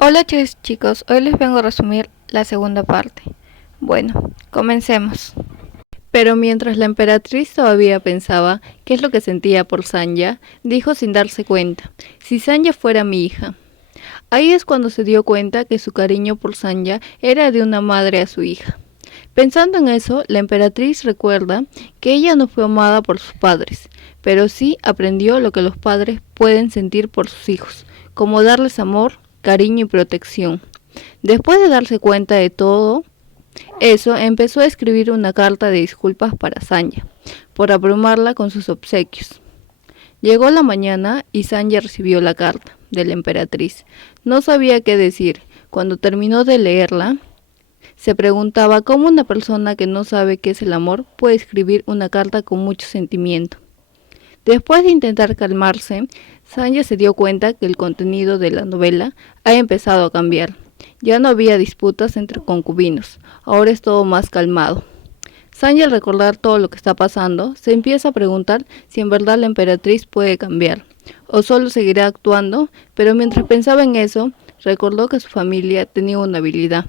Hola chicos, hoy les vengo a resumir la segunda parte. Bueno, comencemos. Pero mientras la emperatriz todavía pensaba qué es lo que sentía por Sanya, dijo sin darse cuenta, si Sanya fuera mi hija. Ahí es cuando se dio cuenta que su cariño por Sanya era de una madre a su hija. Pensando en eso, la emperatriz recuerda que ella no fue amada por sus padres, pero sí aprendió lo que los padres pueden sentir por sus hijos, como darles amor, cariño y protección. Después de darse cuenta de todo eso, empezó a escribir una carta de disculpas para Sanya, por abrumarla con sus obsequios. Llegó la mañana y Sanya recibió la carta de la emperatriz. No sabía qué decir. Cuando terminó de leerla, se preguntaba cómo una persona que no sabe qué es el amor puede escribir una carta con mucho sentimiento. Después de intentar calmarse, Sanya se dio cuenta que el contenido de la novela ha empezado a cambiar. Ya no había disputas entre concubinos, ahora es todo más calmado. Sanya, al recordar todo lo que está pasando, se empieza a preguntar si en verdad la emperatriz puede cambiar, o solo seguirá actuando, pero mientras pensaba en eso, recordó que su familia tenía una habilidad.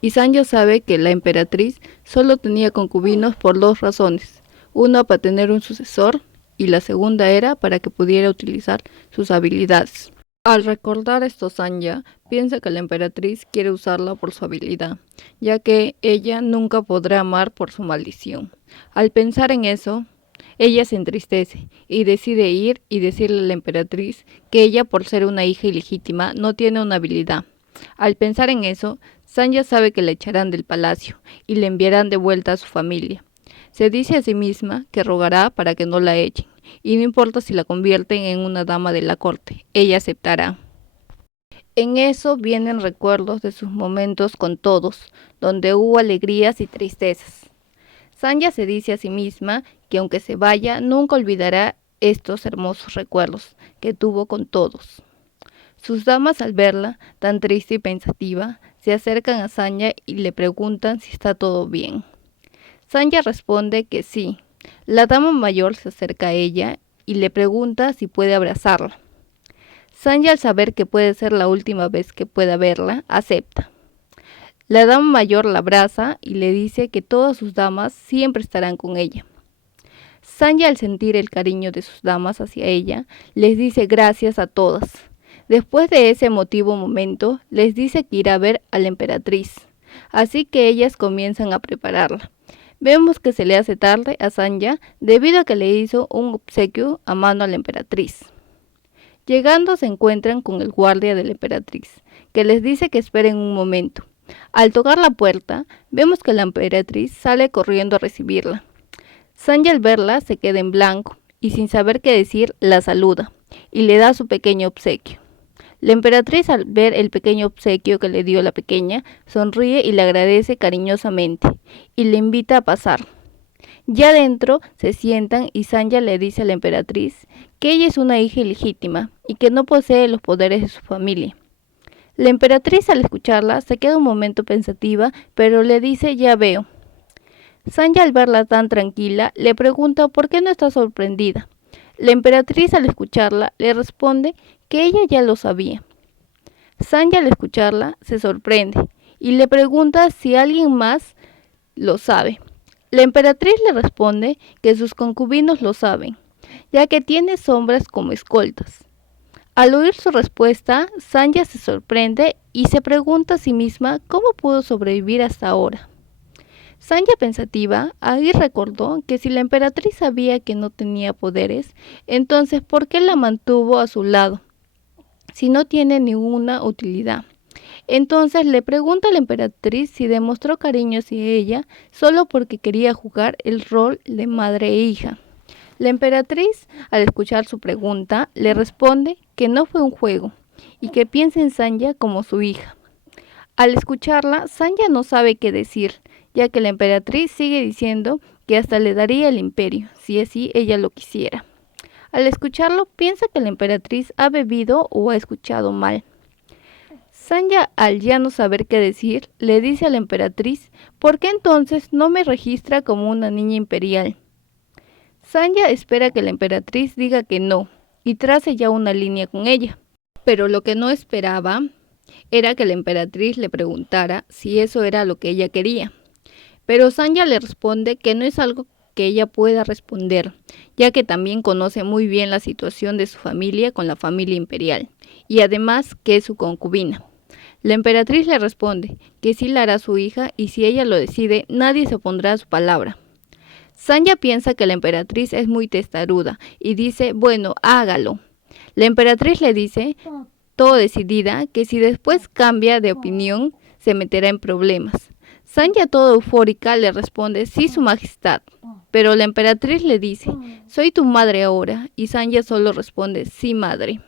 Y Sanya sabe que la emperatriz solo tenía concubinos por dos razones, una para tener un sucesor y la segunda era para que pudiera utilizar sus habilidades. Al recordar esto, Sanya piensa que la emperatriz quiere usarla por su habilidad, ya que ella nunca podrá amar por su maldición. Al pensar en eso, ella se entristece y decide ir y decirle a la emperatriz que ella, por ser una hija ilegítima, no tiene una habilidad. Al pensar en eso, Sanya sabe que la echarán del palacio y le enviarán de vuelta a su familia. Se dice a sí misma que rogará para que no la echen, y no importa si la convierten en una dama de la corte, ella aceptará. En eso vienen recuerdos de sus momentos con todos, donde hubo alegrías y tristezas. Sanya se dice a sí misma que aunque se vaya, nunca olvidará estos hermosos recuerdos que tuvo con todos. Sus damas, al verla tan triste y pensativa, se acercan a Sanya y le preguntan si está todo bien. Sanya responde que sí. La dama mayor se acerca a ella y le pregunta si puede abrazarla. Sanya, al saber que puede ser la última vez que pueda verla, acepta. La dama mayor la abraza y le dice que todas sus damas siempre estarán con ella. Sanya, al sentir el cariño de sus damas hacia ella, les dice gracias a todas. Después de ese emotivo momento, les dice que irá a ver a la emperatriz. Así que ellas comienzan a prepararla. Vemos que se le hace tarde a Sanya debido a que le hizo un obsequio a mano a la emperatriz. Llegando se encuentran con el guardia de la emperatriz, que les dice que esperen un momento. Al tocar la puerta, vemos que la emperatriz sale corriendo a recibirla. Sanya, al verla, se queda en blanco y sin saber qué decir la saluda y le da su pequeño obsequio. La emperatriz, al ver el pequeño obsequio que le dio la pequeña, sonríe y le agradece cariñosamente y le invita a pasar. Ya dentro se sientan y Sanya le dice a la emperatriz que ella es una hija ilegítima y que no posee los poderes de su familia. La emperatriz, al escucharla, se queda un momento pensativa, pero le dice ya veo. Sanya, al verla tan tranquila, le pregunta por qué no está sorprendida. La emperatriz, al escucharla, le responde que ella ya lo sabía. Sanya, al escucharla, se sorprende y le pregunta si alguien más lo sabe. La emperatriz le responde que sus concubinos lo saben, ya que tiene sombras como escoltas. Al oír su respuesta, Sanya se sorprende y se pregunta a sí misma cómo pudo sobrevivir hasta ahora. Sanya, pensativa, ahí recordó que si la emperatriz sabía que no tenía poderes, entonces ¿por qué la mantuvo a su lado si no tiene ninguna utilidad? Entonces le pregunta a la emperatriz si demostró cariño hacia ella solo porque quería jugar el rol de madre e hija. La emperatriz, al escuchar su pregunta, le responde que no fue un juego y que piensa en Sanya como su hija. Al escucharla, Sanya no sabe qué decir, ya que la emperatriz sigue diciendo que hasta le daría el imperio, si así ella lo quisiera. Al escucharlo, piensa que la emperatriz ha bebido o ha escuchado mal. Sanya, al ya no saber qué decir, le dice a la emperatriz, ¿por qué entonces no me registra como una niña imperial? Sanya espera que la emperatriz diga que no, y trace ya una línea con ella. Pero lo que no esperaba era que la emperatriz le preguntara si eso era lo que ella quería. Pero Sanya le responde que no es algo que ella pueda responder, ya que también conoce muy bien la situación de su familia con la familia imperial, y además que es su concubina. La emperatriz le responde que sí la hará su hija y si ella lo decide, nadie se opondrá a su palabra. Sanya piensa que la emperatriz es muy testaruda y dice, bueno, hágalo. La emperatriz le dice, todo decidida, que si después cambia de opinión, se meterá en problemas. Sanya, toda eufórica, le responde, sí, su majestad. Pero la emperatriz le dice, soy tu madre ahora, y Sanya solo responde, sí, madre.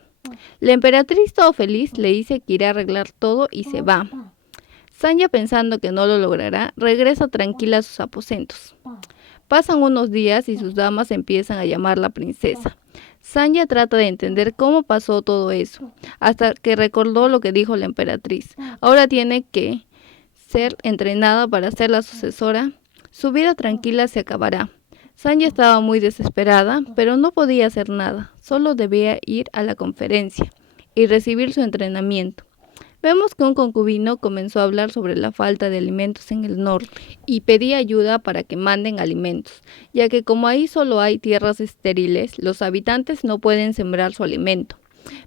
La emperatriz, todo feliz, le dice que irá a arreglar todo y se va. Sanya, pensando que no lo logrará, regresa tranquila a sus aposentos. Pasan unos días y sus damas empiezan a llamarla princesa. Sanya trata de entender cómo pasó todo eso, hasta que recordó lo que dijo la emperatriz. Ahora tiene que ser entrenada para ser la sucesora. Su vida tranquila se acabará. Sanya estaba muy desesperada, pero no podía hacer nada. Solo debía ir a la conferencia y recibir su entrenamiento. Vemos que un concubino comenzó a hablar sobre la falta de alimentos en el norte y pedía ayuda para que manden alimentos, ya que como ahí solo hay tierras estériles, los habitantes no pueden sembrar su alimento.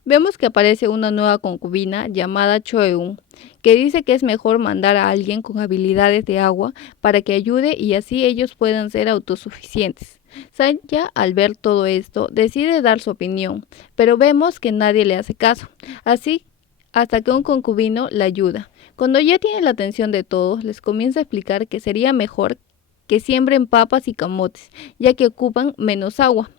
Vemos que aparece una nueva concubina llamada Choeun, que dice que es mejor mandar a alguien con habilidades de agua para que ayude y así ellos puedan ser autosuficientes. Sanya, al ver todo esto, decide dar su opinión, pero vemos que nadie le hace caso, así hasta que un concubino la ayuda. Cuando ya tiene la atención de todos, les comienza a explicar que sería mejor que siembren papas y camotes, ya que ocupan menos agua.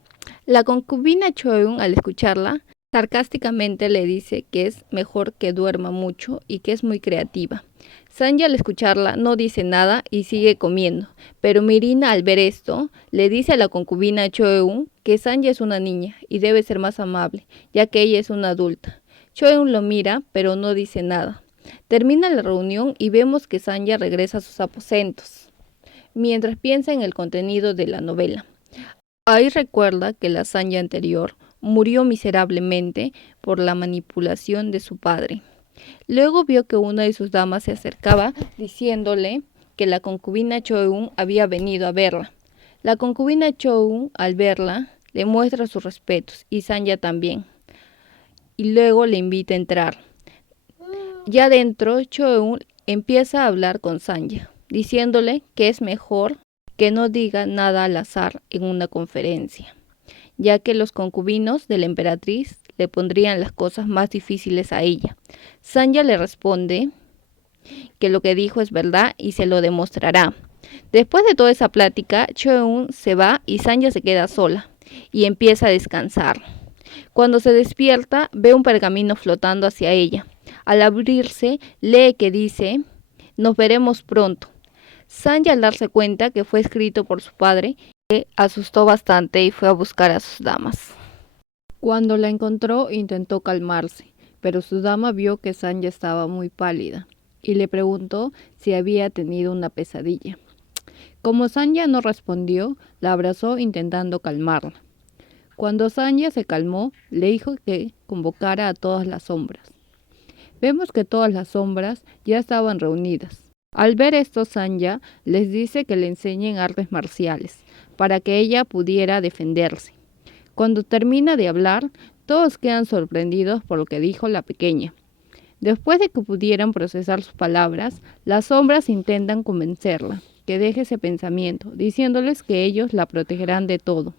La concubina Choeun, al escucharla, sarcásticamente le dice que es mejor que duerma mucho y que es muy creativa. Sanya, al escucharla, no dice nada y sigue comiendo, pero Mirina, al ver esto, le dice a la concubina Choeun que Sanya es una niña y debe ser más amable, ya que ella es una adulta. Choeun lo mira, pero no dice nada. Termina la reunión y vemos que Sanya regresa a sus aposentos, mientras piensa en el contenido de la novela. Ahí recuerda que la Sanya anterior murió miserablemente por la manipulación de su padre. Luego vio que una de sus damas se acercaba diciéndole que la concubina Choeun había venido a verla. La concubina Choeun, al verla, le muestra sus respetos y Sanya también. Y luego le invita a entrar. Ya dentro, Choeun empieza a hablar con Sanya, diciéndole que es mejor que no diga nada al azar en una conferencia, ya que los concubinos de la emperatriz le pondrían las cosas más difíciles a ella. Sanya le responde que lo que dijo es verdad y se lo demostrará. Después de toda esa plática, Choeun se va y Sanya se queda sola y empieza a descansar. Cuando se despierta, ve un pergamino flotando hacia ella. Al abrirse, lee que dice, nos veremos pronto. Sanya, al darse cuenta que fue escrito por su padre, se asustó bastante y fue a buscar a sus damas. Cuando la encontró, intentó calmarse, pero su dama vio que Sanya estaba muy pálida y le preguntó si había tenido una pesadilla. Como Sanya no respondió, la abrazó intentando calmarla. Cuando Sanya se calmó, le dijo que convocara a todas las sombras. Vemos que todas las sombras ya estaban reunidas. Al ver esto, Sanya les dice que le enseñen artes marciales, para que ella pudiera defenderse. Cuando termina de hablar, todos quedan sorprendidos por lo que dijo la pequeña. Después de que pudieran procesar sus palabras, las sombras intentan convencerla, que deje ese pensamiento, diciéndoles que ellos la protegerán de todo.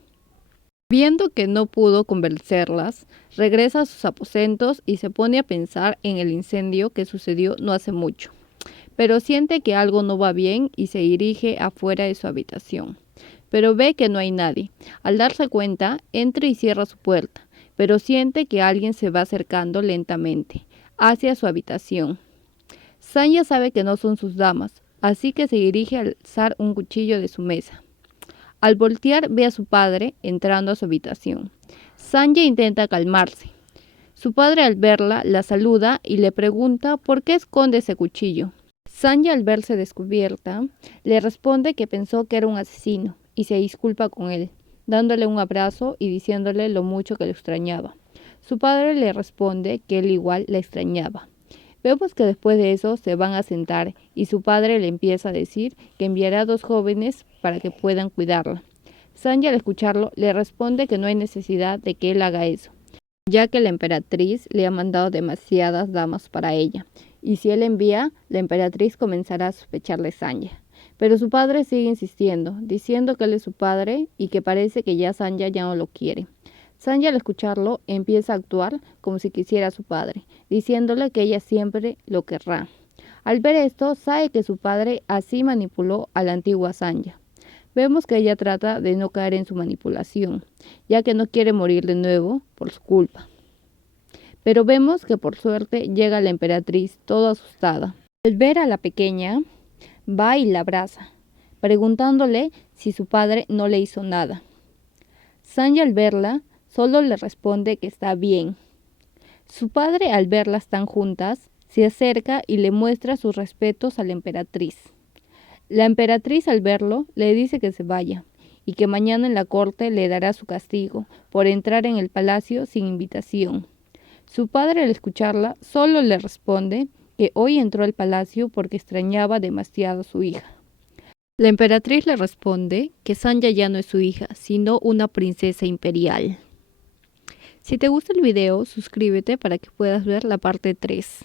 Viendo que no pudo convencerlas, regresa a sus aposentos y se pone a pensar en el incendio que sucedió no hace mucho. Pero siente que algo no va bien y se dirige afuera de su habitación. Pero ve que no hay nadie. Al darse cuenta, entra y cierra su puerta, pero siente que alguien se va acercando lentamente hacia su habitación. Sanya sabe que no son sus damas, así que se dirige a alzar un cuchillo de su mesa. Al voltear, ve a su padre entrando a su habitación. Sanya intenta calmarse. Su padre, al verla, la saluda y le pregunta por qué esconde ese cuchillo. Sanya, al verse descubierta, le responde que pensó que era un asesino y se disculpa con él, dándole un abrazo y diciéndole lo mucho que lo extrañaba. Su padre le responde que él igual la extrañaba. Vemos que después de eso se van a sentar y su padre le empieza a decir que enviará a 2 jóvenes para que puedan cuidarla. Sanjay al escucharlo le responde que no hay necesidad de que él haga eso, ya que la emperatriz le ha mandado demasiadas damas para ella, y si él envía, la emperatriz comenzará a sospechar de Sanjay. Pero su padre sigue insistiendo, diciendo que él es su padre y que parece que ya Sanjay ya no lo quiere. Sanjay al escucharlo empieza a actuar como si quisiera a su padre, diciéndole que ella siempre lo querrá. Al ver esto, sabe que su padre así manipuló a la antigua Sanjay. Vemos que ella trata de no caer en su manipulación, ya que no quiere morir de nuevo por su culpa. Pero vemos que por suerte llega la emperatriz toda asustada. Al ver a la pequeña, va y la abraza, preguntándole si su padre no le hizo nada. Sanjay al verla, solo le responde que está bien. Su padre al verlas tan juntas, se acerca y le muestra sus respetos a la emperatriz. La emperatriz al verlo le dice que se vaya y que mañana en la corte le dará su castigo por entrar en el palacio sin invitación. Su padre al escucharla solo le responde que hoy entró al palacio porque extrañaba demasiado a su hija. La emperatriz le responde que Sanjay ya no es su hija, sino una princesa imperial. Si te gusta el video, suscríbete para que puedas ver la parte 3.